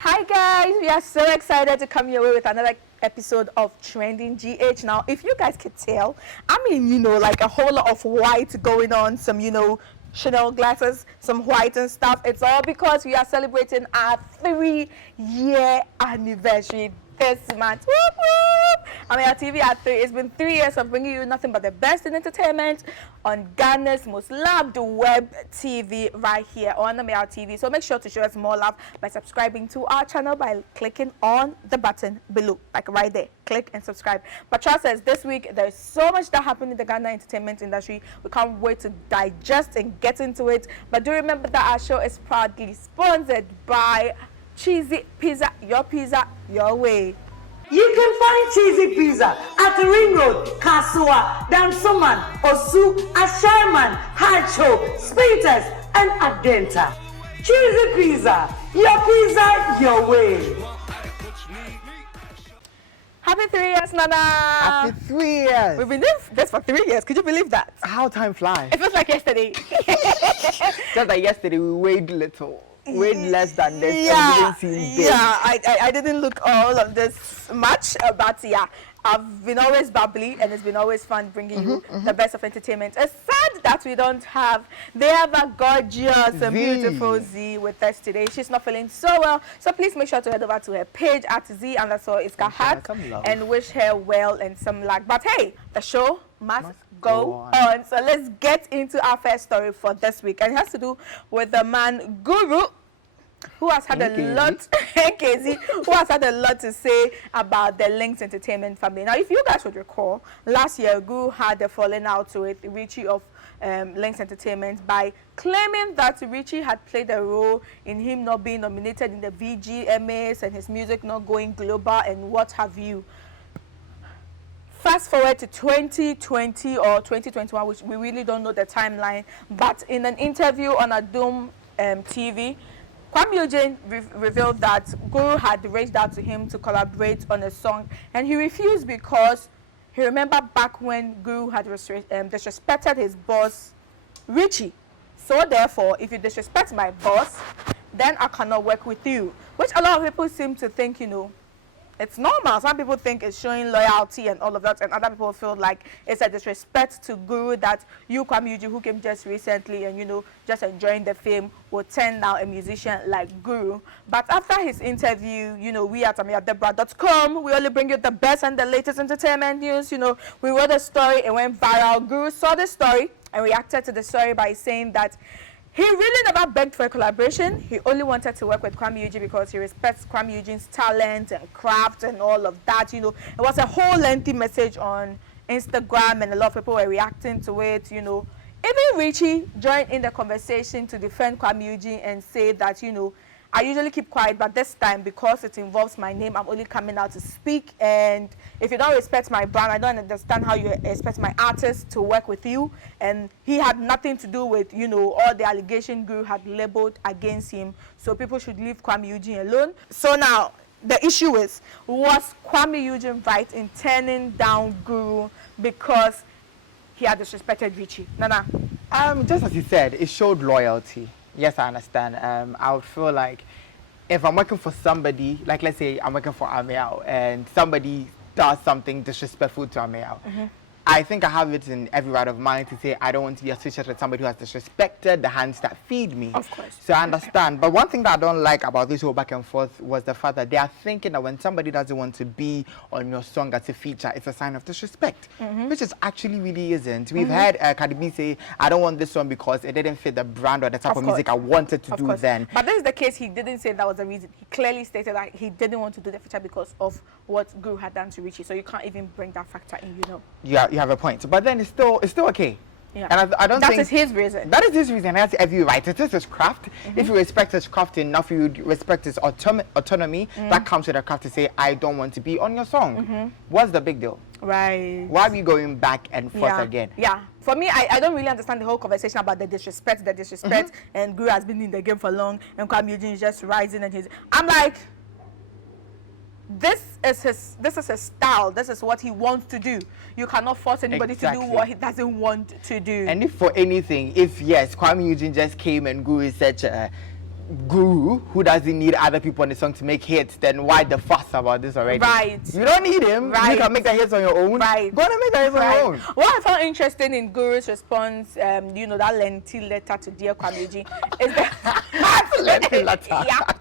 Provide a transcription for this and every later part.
Hi guys, we are so excited to come your way with another episode of Trending GH. Now, if you guys could tell, like a whole lot of white going on, some, Chanel glasses, some white and stuff. It's all because we are celebrating our 3-year anniversary this month. Whoop, whoop. Ameyaw TV at 3. It's been 3 years of bringing you nothing but the best in entertainment on Ghana's most loved web TV right here on Ameyaw TV. So make sure to show us more love by subscribing to our channel by clicking on the button below, like right there. Click and subscribe. But trust us, this week there's so much that happened in the Ghana entertainment industry. We can't wait to digest and get into it. But do remember that our show is proudly sponsored by Cheesy Pizza, your way. You can find Cheesy Pizza at the Ring Road, Kasua, Dansoman, Osu, Asherman, Hacho, Spintex, and Adenta. Cheesy Pizza, your way. Happy 3 years, Nana. Happy 3 years. We've been doing this for 3 years. Could you believe that? How time flies. It feels like yesterday. Just like yesterday, we weighed little. Weighed less than this. Yeah, And didn't seem big. I didn't look all of this much, but yeah, I've been always bubbly, and it's been always fun bringing you the best of entertainment. It's sad that we don't have the ever gorgeous and beautiful Z with us today. She's not feeling so well, so please make sure to head over to her page at Z_Iskahat and wish her well and some luck. But hey, the show must go on. So let's get into our first story for this week, and it has to do with the man Guru, who has had a lot, who has had a lot to say about the Lynx Entertainment family. Now, if you guys would recall, last year Guru had a falling out with Richie of Lynx Entertainment by claiming that Richie had played a role in him not being nominated in the VGMAs and his music not going global and what have you. Fast forward to 2020 or 2021, which we really don't know the timeline, but in an interview on Adum TV, Kuami Eugene revealed that Guru had reached out to him to collaborate on a song, and he refused because he remembered back when Guru had disrespected his boss, Richie. So therefore, if you disrespect my boss, then I cannot work with you, which a lot of people seem to think, it's normal. Some people think it's showing loyalty and all of that, and other people feel like it's a disrespect to Guru that you, Kuami Eugene, who came just recently and, just enjoying the fame, will turn now a musician like Guru. But after his interview, we at AmeyaWTV.com, we only bring you the best and the latest entertainment news. We wrote a story, it went viral. Guru saw the story and reacted to the story by saying that he really never begged for a collaboration. He only wanted to work with Kuami Eugene because he respects Kuami Eugene's talent and craft and all of that. It was a whole lengthy message on Instagram, and a lot of people were reacting to it. Even Richie joined in the conversation to defend Kuami Eugene and say that, I usually keep quiet, but this time, because it involves my name, I'm only coming out to speak. And if you don't respect my brand, I don't understand how you expect my artist to work with you. And he had nothing to do with, all the allegation Guru had labeled against him. So people should leave Kuami Eugene alone. So now, the issue is, was Kuami Eugene right in turning down Guru because he had disrespected Richie? Nana? Just as you said, it showed loyalty. Yes, I understand. I would feel like if I'm working for somebody, like let's say I'm working for Ameyaw and somebody does something disrespectful to Ameyaw, I think I have it in every right of mine to say I don't want to be associated with somebody who has disrespected the hands that feed me. Of course. So I understand. But one thing that I don't like about this whole back and forth was the fact that they are thinking that when somebody doesn't want to be on your song as a feature, it's a sign of disrespect, which is actually really isn't. We've had Cardi B say, I don't want this one because it didn't fit the brand or the type of music I wanted to do then. But this is the case. He didn't say that was the reason. He clearly stated that he didn't want to do the feature because of what Guru had done to Richie. So you can't even bring that factor in, Yeah, you have a point. But then it's still okay. Yeah. And I don't think... That is his reason. That is his reason. That's every right. It is his craft. If you respect his craft enough, you would respect his autonomy. That comes with a craft to say, I don't want to be on your song. What's the big deal? Right. Why are we going back and forth again? Yeah. For me, I don't really understand the whole conversation about the disrespect, and Guru has been in the game for long, and Kuami Eugene is just rising, and I'm like, this is his style. This is what he wants to do. You cannot force anybody to do what he doesn't want to do. And if for anything, if yes, Kuami Eugene just came and Guru is such a Guru, who doesn't need other people on the song to make hits, then why the fuss about this already? Right. You don't need him. Right. You can make the hits on your own. Right. Go on and make the hits on your own. What I found interesting in Guru's response, you know, that lengthy letter to dear Kuami Eugene, is Lengthy letter. Yeah.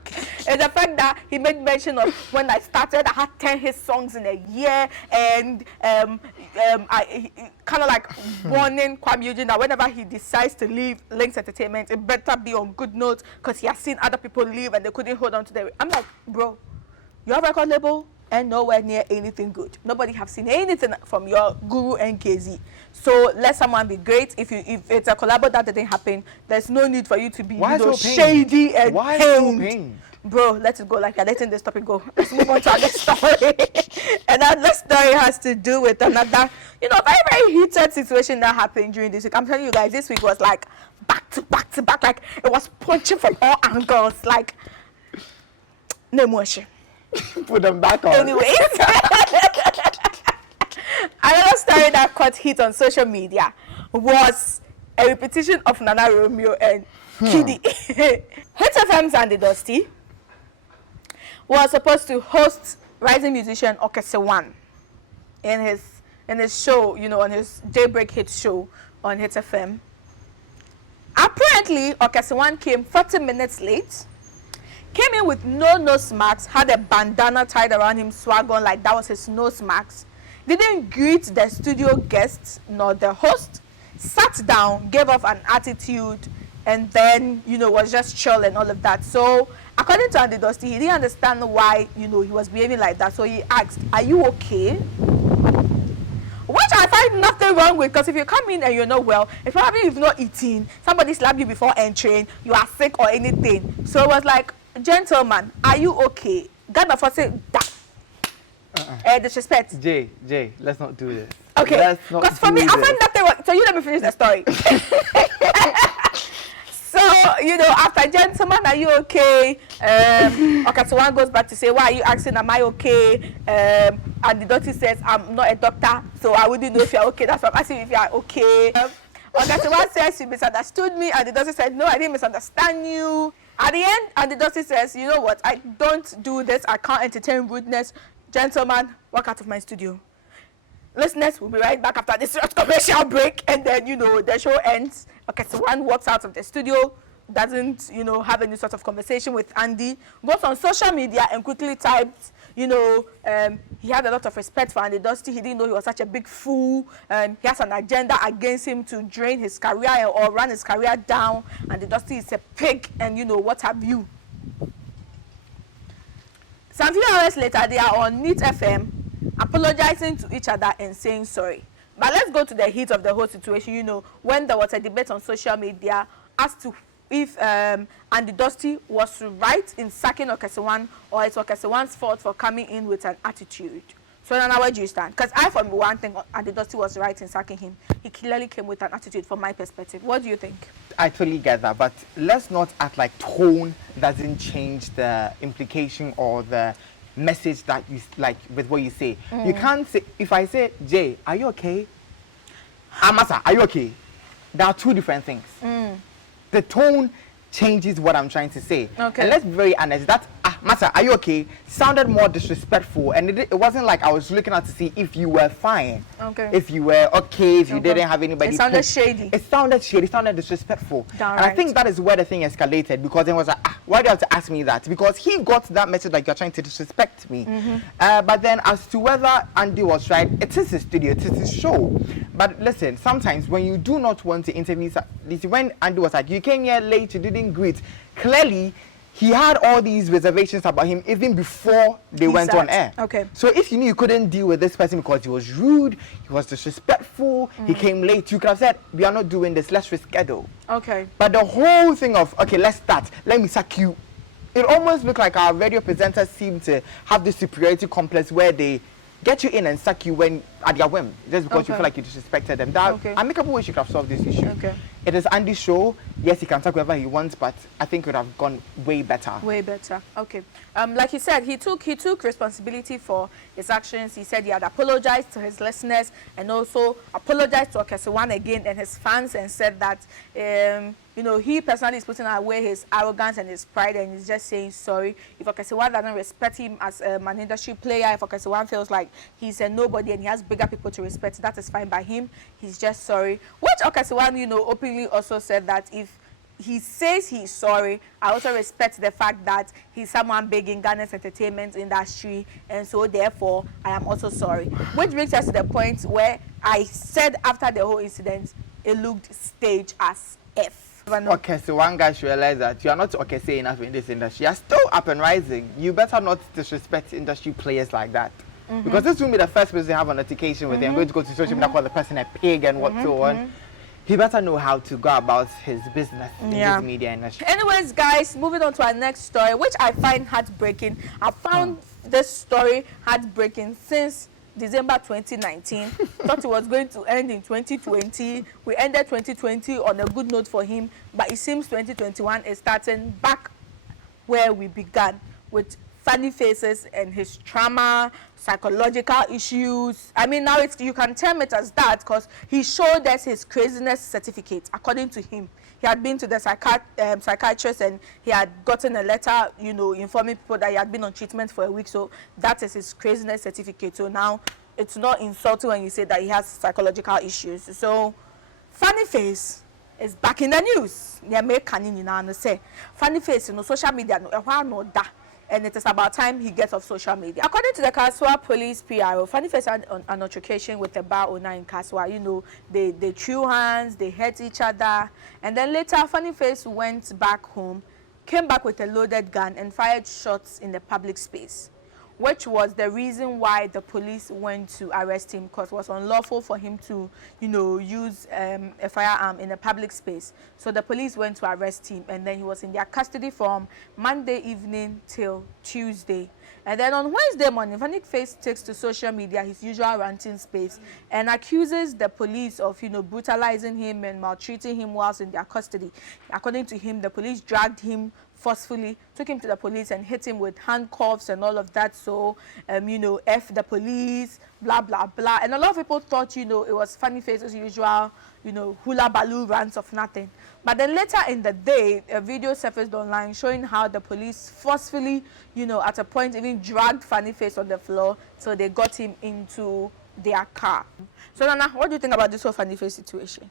Is the fact that he made mention of when I started, I had 10 hit songs in a year, and I kind of like warning Kuami Eugene that whenever he decides to leave Links Entertainment, it better be on good notes, because he has seen other people leave and they couldn't hold on to their. I'm like, bro, your record label and nowhere near anything good. Nobody have seen anything from your Guru and KZ. So let someone be great. If it's a collabo that didn't happen, there's no need for you to be shady and pained. Bro, let it go. Like you're letting this topic go. Let's move on to our next story. And our next story has to do with another, you know, very, very heated situation that happened during this week. I'm telling you guys, this week was like back to back to back. Like it was punching from all angles. Like no emotion. Put them back on. Anyways, another story that caught heat on social media was a repetition of Nana Romeo and Kiddy. Hit FM's Andy Dusty was supposed to host rising musician Okese One in his show, you know, on his Daybreak Hit show on Hit FM. Apparently, Okese One came 40 minutes late. Came in with no nose marks, had a bandana tied around him, swag on like that was his nose marks. Didn't greet the studio guests nor the host. Sat down, gave off an attitude, and then, you know, was just chill and all of that. So, according to Andy Dusty, he didn't understand why, you know, he was behaving like that. So he asked, "Are you okay?" Which I find nothing wrong with, because if you come in and you're not well, if probably you've not eaten, somebody slapped you before entering, you are sick or anything. So it was like, "Gentleman, are you okay?" Ghana for say that. Disrespect. Jay, let's not do this. Okay. Because for me, I find nothing wrong. So you let me finish the story. So, you know, after "Gentleman, are you okay?" Okese One goes back to say, "Why are you asking, am I okay?" And the doctor says, "I'm not a doctor, so I wouldn't know if you're okay. That's why I'm asking if you're okay." Okese One says, "You misunderstood me." And the doctor said, "No, I didn't misunderstand you." At the end, and the doctor says, "You know what? I don't do this. I can't entertain rudeness. Gentleman, walk out of my studio." Listeners, we'll be right back after this commercial break, and then, you know, the show ends. Okese One walks out of the studio, doesn't, you know, have any sort of conversation with Andy, goes on social media and quickly typed, you know, he had a lot of respect for Andy Dusty. He didn't know he was such a big fool. He has an agenda against him to drain his career or run his career down. Andy Dusty is a pig, and, you know, what have you. Some few hours later, they are on Neat FM, apologizing to each other and saying sorry. But let's go to the heat of the whole situation, you know, when there was a debate on social media as to if Andy Dusty was right in sacking Okese One, or it's Okese One's fault for coming in with an attitude. So now where do you stand? Because I, for one thing, Andy Dusty was right in sacking him. He clearly came with an attitude from my perspective. What do you think? I totally get that, but let's not act like tone doesn't change the implication or the message that you like with what you say. You can't say, if I say, "Jay, are you okay?" "Amasa, are you okay?" There are two different things. The tone changes what I'm trying to say. Okay. And let's be very honest, that "Masa, are you okay?" sounded more disrespectful, and it wasn't like I was looking out to see if you were fine. Okay. If you were okay, if you didn't have anybody. It sounded shady. It sounded shady, it sounded disrespectful. Downright. And I think that is where the thing escalated, because it was like, why do you have to ask me that? Because he got that message like you're trying to disrespect me. But then as to whether Andy was right, it is his studio, it is his show. But listen, sometimes when you do not want to interview, when Andy was like, "You came here late, you didn't greet," clearly he had all these reservations about him even before they went on air. Okay. So if you knew you couldn't deal with this person because he was rude, he was disrespectful, he came late, you could have said, "We are not doing this, let's reschedule." Okay. But the whole thing of, "Okay, let's start, let me sack you," it almost looked like our radio presenters seem to have this superiority complex where they get you in and sack you when at their whim, just because you feel like you disrespected them. That amicable way she could have solved this issue. Okay. It is Andy's show. Yes, he can talk wherever he wants, but I think it would have gone way better. Way better. Okay. Like he said, he took responsibility for his actions. He said he had apologized to his listeners and also apologized to Okese One again and his fans, and said that you know, he personally is putting away his arrogance and his pride, and he's just saying sorry. If Okesiwan doesn't respect him as an industry player, if Okesiwan feels like he's a nobody and he has bigger people to respect, that is fine by him. He's just sorry. Which Okesiwan, you know, openly also said that if he says he's sorry, I also respect the fact that he's someone big in Ghana's entertainment industry, and so therefore I am also sorry. Which brings us to the point where I said after the whole incident, it looked staged as F. Okay, so one guy should realize that you are not okay enough in this industry. You are still up and rising. You better not disrespect industry players like that. Because this will be the first person to have an altercation with them. Going to go to social media, call the person a pig and what so on. He better know how to go about his business in this media industry. Anyways, guys, moving on to our next story, which I find heartbreaking. I found this story heartbreaking since December 2019. Thought it was going to end in 2020. We ended 2020 on a good note for him, but it seems 2021 is starting back where we began, with funny faces and his trauma, psychological issues. I mean, now you can term it as that because he showed us his craziness certificate. According to him, he had been to the psychiatrist and he had gotten a letter, you know, informing people that he had been on treatment for a week. So that is his craziness certificate. So now it's not insulting when you say that he has psychological issues. So funny face is back in the news. Funny face, you know, social media, and it is about time he gets off social media. According to the Kaswa police PRO, Funny Face had an altercation with the bar owner in Kaswa. You know, they threw hands, they hurt each other, and then later Funny Face went back home, came back with a loaded gun and fired shots in the public space, which was the reason why the police went to arrest him, because it was unlawful for him to, you know, use a firearm in a public space. So the police went to arrest him, and then he was in their custody from Monday evening till Tuesday. And then on Wednesday morning, Funny Face takes to social media his usual ranting space and accuses the police of, you know, brutalizing him and maltreating him whilst in their custody. According to him, the police dragged him forcefully, took him to the police and hit him with handcuffs and all of that. So, you know, F the police, blah, blah, blah. And a lot of people thought, you know, it was Funny Face's usual, you know, hula baloo rants of nothing. But then later in the day, a video surfaced online showing how the police forcefully, you know, at a point even dragged Funny Face on the floor so they got him into their car. So, Nana, what do you think about this whole Funny Face situation?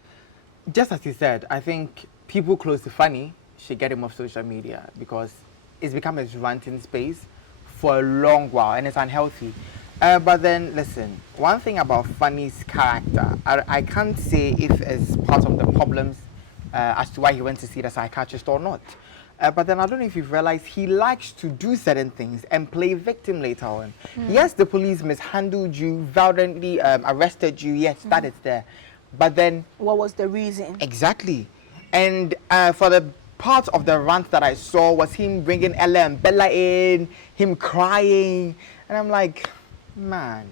Just as you said, I think people close to Funny should get him off social media because it's become his ranting space for a long while and it's unhealthy. But then, listen, one thing about Funny's character, I can't say if it's part of the problems as to why he went to see the psychiatrist or not. But then I don't know if you've realized he likes to do certain things and play victim later on. Yes, the police mishandled you, violently arrested you. Yes, that is there. But then... what was the reason? Exactly. And for the part of the rant that I saw was him bringing Ella and Bella in, him crying. And I'm like, man.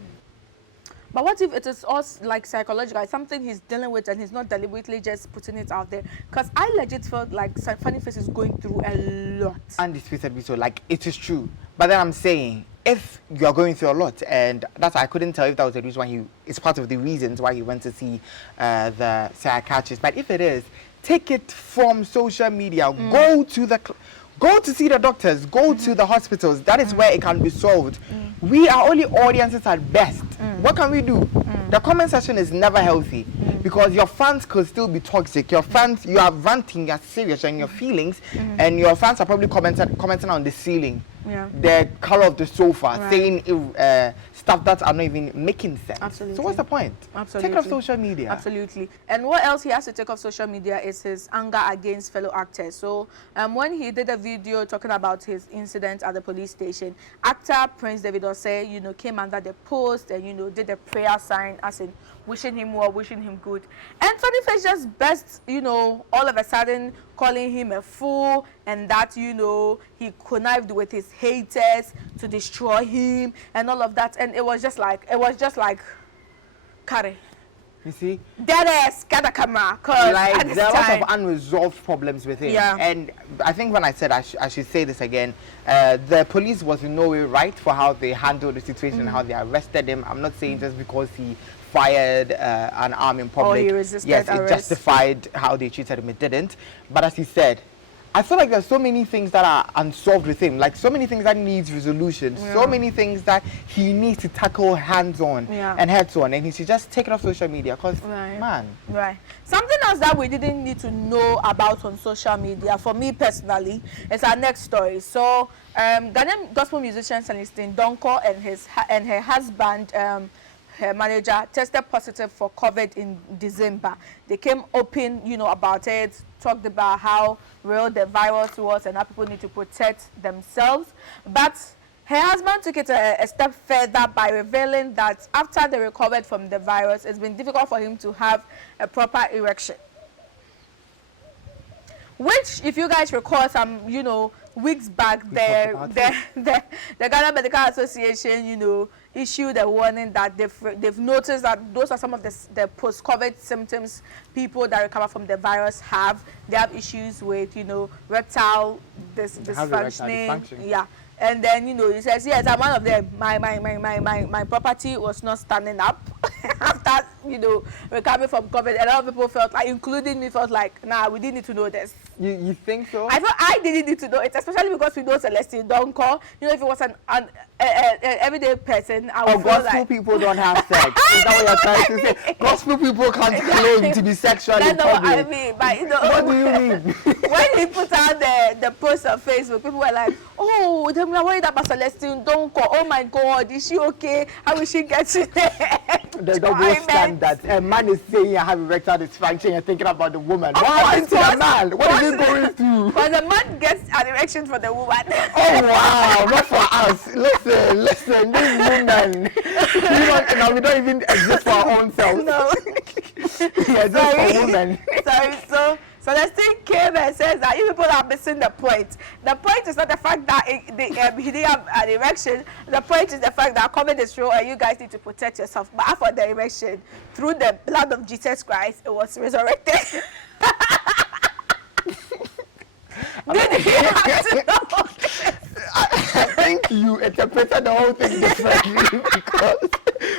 But what if it is us like psychological? It's something he's dealing with and he's not deliberately just putting it out there? Because I legit felt like Funny Face is going through a lot. Undisputably so, like it is true. But then I'm saying, if you're going through a lot, and that's, I couldn't tell if that was the reason why it's part of the reasons why he went to see the psychiatrist. But if it is, take it from social media. Go to see the doctors. Go to the hospitals. That is where it can be solved. We are only audiences at best. What can we do? The comment section is never healthy because your fans could still be toxic. Your fans, you are ranting, you're serious, and your feelings, and your fans are probably commenting on the ceiling, the color of the sofa, saying stuff that are not even making sense. Absolutely. So what's the point? Absolutely. Take off social media. Absolutely. And what else he has to take off social media is his anger against fellow actors. So when he did a video talking about his incident at the police station, actor Prince David Osei, you know, came under the post and, you know, did a prayer sign as in wishing him well, wishing him good. And Funny Face just burst, you know, all of a sudden calling him a fool and that, you know, he connived with his haters to destroy him and all of that. And it was just like, Kare, You see? Dead ass, get a camera. Cause Like, at this there are time, lots of unresolved problems with him. Yeah. And I think when I said I should say this again, the police was in no way right for how they handled the situation and how they arrested him. I'm not saying just because he fired an arm in public. he resisted yes, arrest. it justified how they treated him. It didn't. But as he said, I feel like there's so many things that are unsolved with him, like so many things that needs resolution, so many things that he needs to tackle hands-on and heads-on, and he should just take it off social media, because, man. Right. Something else that we didn't need to know about on social media, for me personally, is our next story. So, Ghanaian gospel musician Celestine Donko and her husband, her manager, tested positive for COVID in December. They came open, about it, talked about how real the virus was and how people need to protect themselves. But her husband took it a step further by revealing that after they recovered from the virus, it's been difficult for him to have a proper erection. Which, if you guys recall, some, weeks back, the Ghana Medical Association, issued a warning that they've noticed that those are some of the post-COVID symptoms people that recover from the virus have. They have issues with, rectal dysfunctioning. Yeah. And then, he says, yes, I'm one of them. My property was not standing up after, recovering from COVID. A lot of people felt like, including me, felt like, nah, we didn't need to know this. You think so? I thought I didn't need to know it, especially because we know Celestine Donko. If it was an everyday person, I would feel gospel like... people don't have sex. Is that what you're trying to say? Gospel people can't claim to be sexual in That's not what I public. mean. But, What do you mean? when he put out the post on Facebook, people were like, oh, they're worried about Celestine Donko. Oh my God, is she okay? How will she get to there? The double standard. A man is saying I have erectile dysfunction, you're thinking about the woman. What happened to the man? What is he going through? But the man gets an erection for the woman. Oh wow, not for us. Listen, this woman. We don't even exist for our own selves. No. Yeah, just for women. Sorry, so Celestine came and says that you people are missing the point. The point is not the fact that he didn't have an erection. The point is the fact that COVID is real and you guys need to protect yourself. But after the erection, through the blood of Jesus Christ, it was resurrected. Did you have to know this? I think you interpreted the whole thing differently because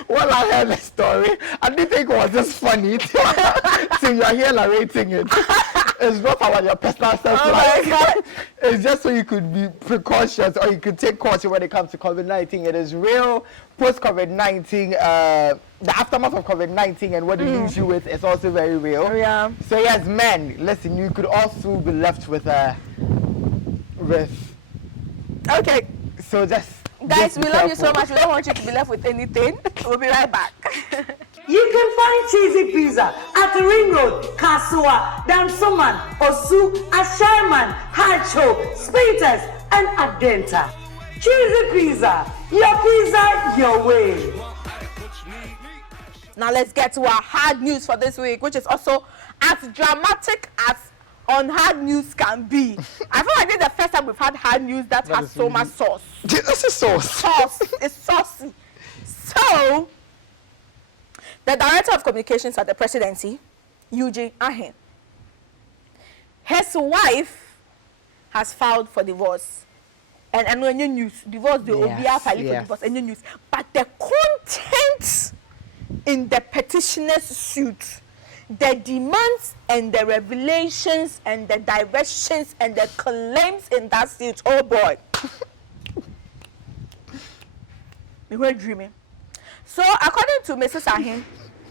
when I heard the story, I didn't think it was just funny. So you're here narrating it. It's not about your personal self-life. It's just so you could be precautious or you could take caution when it comes to COVID-19. It is real. Post-COVID-19, the aftermath of COVID-19 and what it leaves you with is also very real. Yeah. So yes, men, listen, you could also be left with Okay. So just Guys, be we love you careful. so much. We don't want you to be left with anything. We'll be right back. You can find Cheesy Pizza at the Ring Road, Kasua, Dansoman, Osu, Ashaiman, Hacho, Spiritus, and Adenta. Cheesy Pizza, your way. Now let's get to our hard news for this week, which is also as dramatic as hard news can be. I feel like this is the first time we've had hard news that has so much sauce. This is sauce. Sauce. It's saucy. So, the Director of Communications at the Presidency, Eugene, his wife has filed for divorce. And any news, divorce, they will be filing for divorce, any news. But the content in the petitioner's suit, the demands and the revelations and the directions and the claims in that suit, oh boy. We were dreaming. So according to Mrs. Ahin,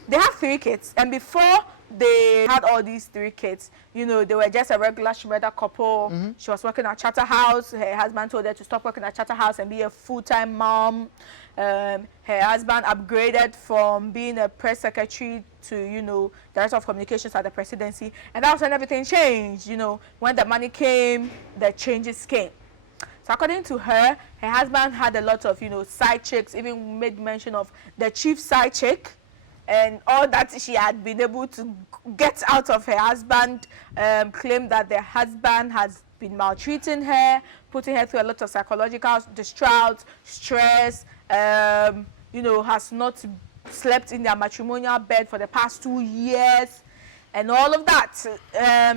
they have 3 kids, and before they had all these 3 kids, they were just a regular shredder couple. She was working at Charterhouse. Her husband told her to stop working at Charterhouse and be a full-time mom. Her husband upgraded from being a press secretary to, Director of Communications at the Presidency. And that was when everything changed. When the money came, the changes came. So according to her, her husband had a lot of, side chicks, even made mention of the chief side chick and all that she had been able to get out of her husband, claimed that the husband has been maltreating her, putting her through a lot of psychological distraught, stress, has not slept in their matrimonial bed for the past 2 years and all of that.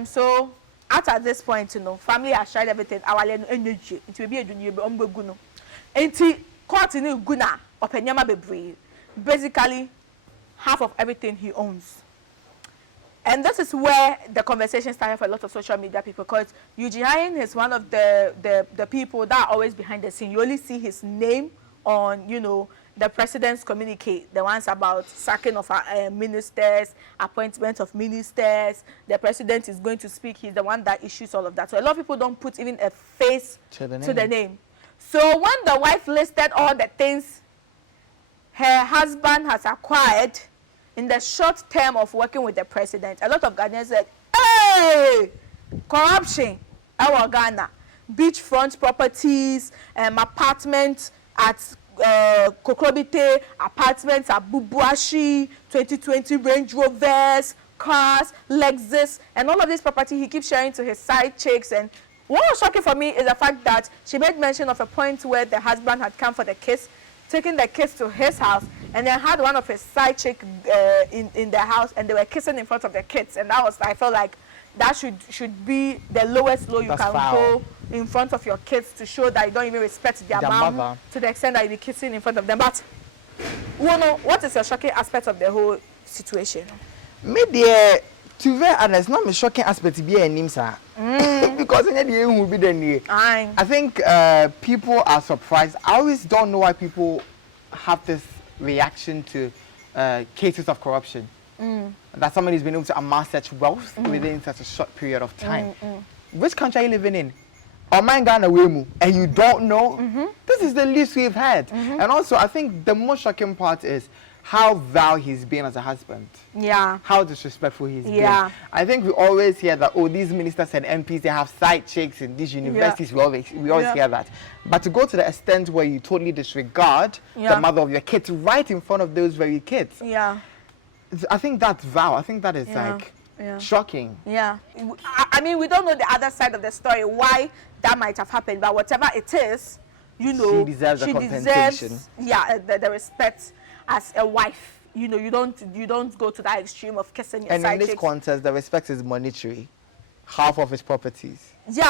So at this point, family has tried everything. Our energy, it will be a junior umbeguno. Enti court in guna openyama bebre. Basically, half of everything he owns. And this is where the conversation started for a lot of social media people, because Eugene is one of the people that are always behind the scene. You only see his name on, the president's communique, the ones about sacking of ministers, appointment of ministers. The president is going to speak. He's the one that issues all of that. So a lot of people don't put even a face to the name. So when the wife listed all the things her husband has acquired in the short term of working with the president, a lot of Ghanaians said, hey, corruption, our Ghana, beachfront properties, apartments at Kokrobite, apartments at Bubuashi, 2020 Range Rovers, cars, Lexus, and all of this property he keeps sharing to his side chicks. And what was shocking for me is the fact that she made mention of a point where the husband had come for the kiss, taking the kids to his house, and then had one of his side chick in their house, and they were kissing in front of the kids. And that was, I felt like that should be the lowest low you can go in front of your kids, to show that you don't even respect their mom to the extent that you be kissing in front of them. But what is your shocking aspect of the whole situation? Maybe to be honest, not a shocking aspect to be a name, sir. Because will be the I think people are surprised. I always don't know why people have this reaction to cases of corruption. That somebody's been able to amass such wealth within such a short period of time. Which country are you living in? Or mine Ghana Wemu, and you don't know? This is the least we've had. And also, I think the most shocking part is how vile he's been as a husband. Yeah. How disrespectful he's been. I think we always hear that, oh, these ministers and MPs, they have side chicks in these universities. We always hear that. But to go to the extent where you totally disregard the mother of your kids right in front of those very kids. I think that's vile. I think that is like shocking. I mean, we don't know the other side of the story, why that might have happened, but whatever it is, she deserves the compensation. The respect as a wife. You don't go to that extreme of kissing your side chicks. And in this context, the respect is monetary. Half of his properties. You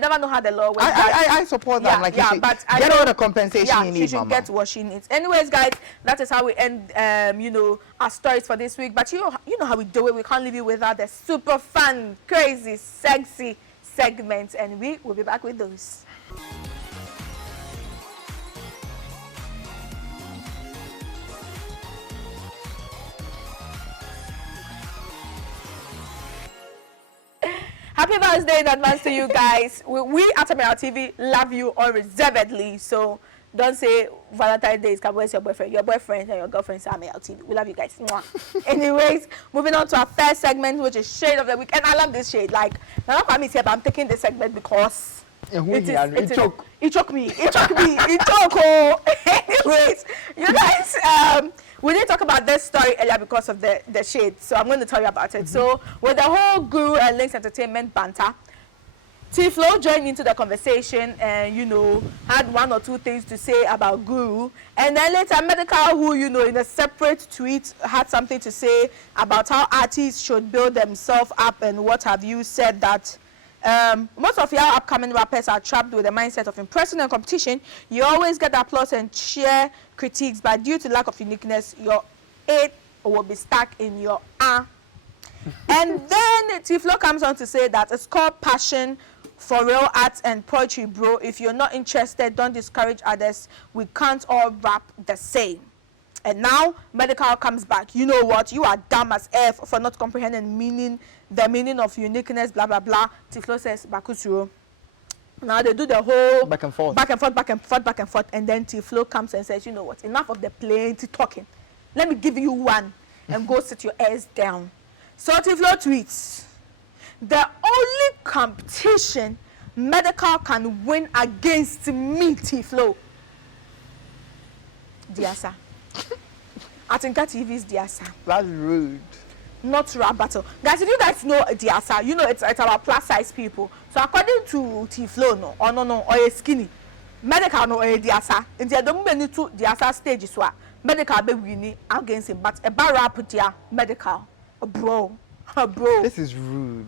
never know how the law works. I support that. But get all the compensation you need, she should get what she needs. Anyways, guys, that is how we end, our stories for this week. But you know how we do it. We can't leave you without the super fun, crazy, sexy segments. And we will be back with those. Happy Valentine's Day in advance to you guys. We at Ameyaw TV love you unreservedly. So don't say Valentine's Day is your boyfriend. Your boyfriend and your girlfriend say Ameyaw TV. We love you guys. Anyways, moving on to our first segment, which is Shade of the Week. And I love this shade. Like, now Kwame is here, but I'm taking this segment because it choked me. Oh. Anyways, you guys, we didn't talk about this story earlier because of the shade, so I'm going to tell you about it. So, with the whole Guru and Links Entertainment banter, Teephlow joined into the conversation and, had one or two things to say about Guru. And then later, Medikal, who, in a separate tweet, had something to say about how artists should build themselves up and what have you, said that most of your upcoming rappers are trapped with the mindset of impressing and competition. You always get applause and share critiques, but due to lack of uniqueness, your A will be stuck in your A. And then Teephlow comes on to say that it's called passion for real art and poetry, bro. If you're not interested, don't discourage others. We can't all rap the same. And now Medikal comes back. You know what? You are dumb as F for not comprehending the meaning of uniqueness, blah, blah, blah. Teephlow says, Bakusuro. Now they do the whole back and forth. And then Teephlow comes and says, you know what? Enough of the plenty talking. Let me give you one and go sit your ass down. So Teephlow tweets, the only competition Medikal can win against me, Teephlow. Diasa. Atinka TV's Diasa. That's rude. Not rap battle. Guys, if you guys know Diasa, it's our plus size people. So according to Teephlow, or you're skinny. Medikal no Diasa. And the don't many to Diasa stage is what Medikal be winning against him, but a barra put ya Medikal, bro. This is rude.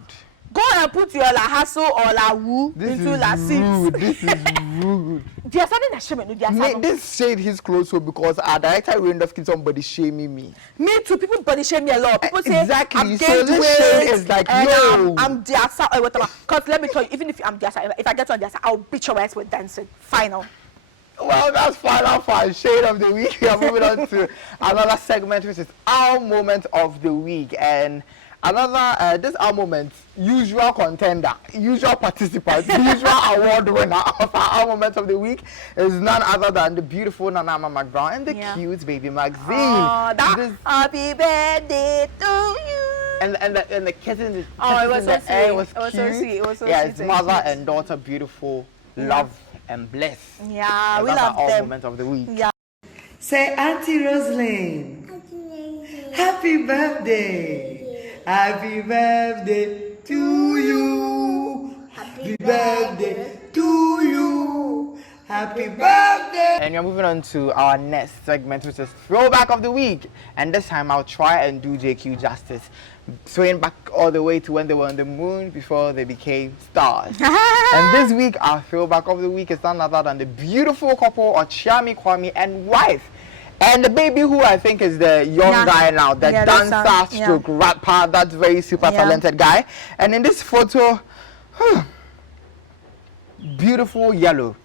Go and put your la hassle or la woo into la seats. This is rude. There's something that shame. This shade his clothes so because our director Randolph kids somebody shaming me. Me too. People body shame me a lot. People say exactly. I'm So gained this weight. shade is like yo. I'm their side or whatever. Cause let me tell you, even if I'm their side, if I get on their side, I'll beat your ass with dancing. Final. Well, that's final for shade of the week. We are moving on to another segment, which is our moment of the week, and another this our moment, usual contender, usual participant, usual award winner of our moment of the week is none other than the beautiful Nanama McBrown and the cute baby Maxine. Happy birthday to you. And the kitten, it was so sweet. It was cute. So sweet. It was so yeah, sweet. it's mother and daughter, beautiful, love and bliss. Yeah, we that's love our them. moment of the week. Yeah. Say, Auntie Roslyn, happy birthday. Happy birthday to you. Happy birthday to you. Happy birthday. And we're moving on to our next segment, which is Throwback of the Week. And this time I'll try and do JQ justice. Swaying back all the way to when they were on the moon before they became stars. And this week, our Throwback of the Week is none other than the beautiful couple of Chiami, Kuami, and wife. And the baby who I think is the young guy now, the dancer stroke rapper, that very super talented guy. And in this photo, beautiful yellow.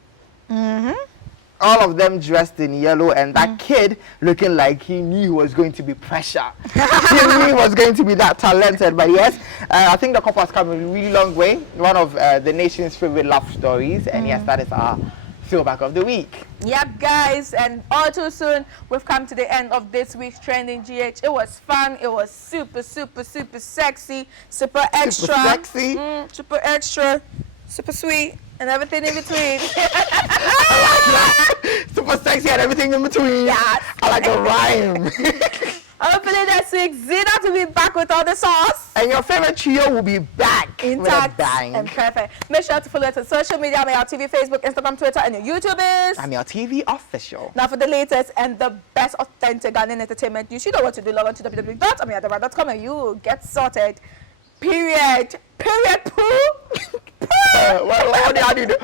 All of them dressed in yellow, and that kid looking like he knew he was going to be pressure. He knew he was going to be that talented. But yes, I think the couple has come a really long way. One of the nation's favorite love stories. And yes, that is our Throwback of the Week. Yep, guys, and all too soon we've come to the end of this week's Trending GH. It was fun. It was super sexy, super extra, super sexy, super extra, super sweet, and everything in between. I like that. Super sexy and everything in between. Yes. I like a rhyme. Hopefully next week, Zena to be back with all the sauce. And your favorite trio will be back. Intact and perfect. Make sure to follow us on social media, Ameyaw TV, Facebook, Instagram, Twitter, and your YouTube is Ameyaw TV Official. Now for the latest and the best authentic Ghanaian entertainment, you should know what to do. Log on to www.ameyaw.com and you will get sorted. Period. Poo. What do you do?